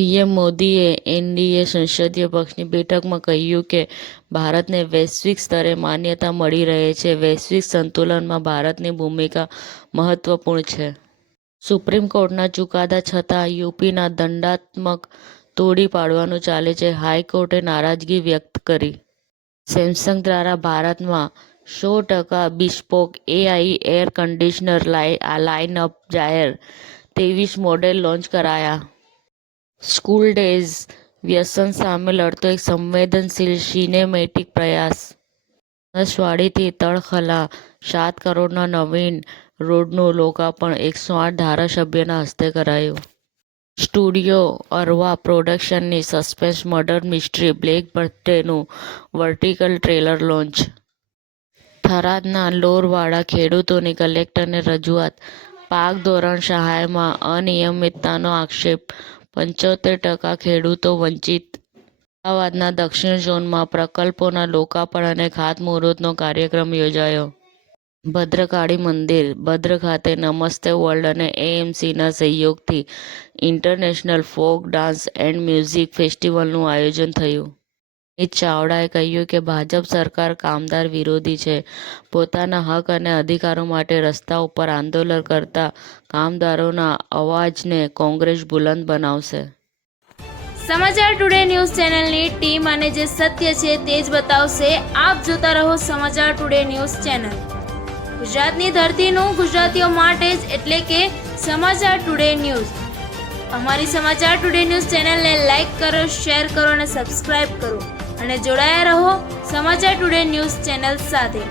PM મોદીએ NDA સંસદીય પક્ષની બેઠકમાં કહ્યું કે ભારતને વૈશ્વિક સ્તરે માન્યતા મળી રહે છે. વૈશ્વિક સંતુલનમાં ભારતની ભૂમિકા મહત્વપૂર્ણ છે. સુપ્રીમ કોર્ટના ચુકાદા છતાં યુપીના દંડાત્મક તોડી પાડવાનું ચાલે છે. હાઈકોર્ટે નારાજગી વ્યક્ત કરી. સેમસંગ દ્વારા ભારતમાં 100% બિસ્પોક એઆઈ એર કન્ડિશનર લાઇનઅપ જાહેર, 23 મોડેલ લોન્ચ કરાયા. સ્કૂલ ડેઝ વ્યસન સામે લડતો એક સંવેદનશીલ સિનેમેટિક પ્રયાસ. નસવાડીથી તળખલા 7 કરોડના નવીન રોડનું લોકાર્પણ 108 ધારાસભ્યના હસ્તે કરાયું. સ્ટુડિયો અરવા પ્રોડક્શનની સસ્પેન્સ મર્ડર મિસ્ટ્રી બ્લેક બર્થડેનું વર્ટિકલ ટ્રેલર લોન્ચ. થરાદના લોરવાડા ખેડૂતોની કલેક્ટરને રજૂઆત. પાક ધોરણ સહાયમાં અનિયમિતતાનો આક્ષેપ, 75% ખેડૂતો વંચિત. અમદાવાદના દક્ષિણ ઝોનમાં પ્રકલ્પોના લોકાર્પણ અને ખાતમુહૂર્તનો કાર્યક્રમ યોજાયો. ભદ્રકાળી મંદિર, ભદ્ર ખાતે નમસ્તે વર્લ્ડ અને એએમસીના સહયોગથી international folk dance and music ફેસ્ટિવલનું આયોજન થયું. અમિત ચાવડાએ કહ્યું કે ભાજપ સરકાર કામદાર વિરોધી છે. પોતાના હક અને અધિકારો માટે રસ્તા ઉપર આંદોલન કરતા કામદારોના અવાજને કોંગ્રેસ બુલંદ બનાવશે. સમાચાર ટુડે ન્યૂઝ ચેનલની ટીમ અને જે સત્ય છે તે જ બતાવશે. આપ જોતા રહો સમાચાર ટુડે ન્યૂઝ ચેનલ. ગુજરાતની ધરતીનું ગુજરાતીઓ માટે જ, એટલે કે સમાચાર ટુડે ન્યૂઝ. અમારી સમાચાર ટુડે ન્યૂઝ ચેનલને લાઈક કરો, શેર કરો અને સબસ્ક્રાઇબ કરો અને જોડાયા રહો સમાચાર ટુડે ન્યૂઝ ચેનલ સાથે.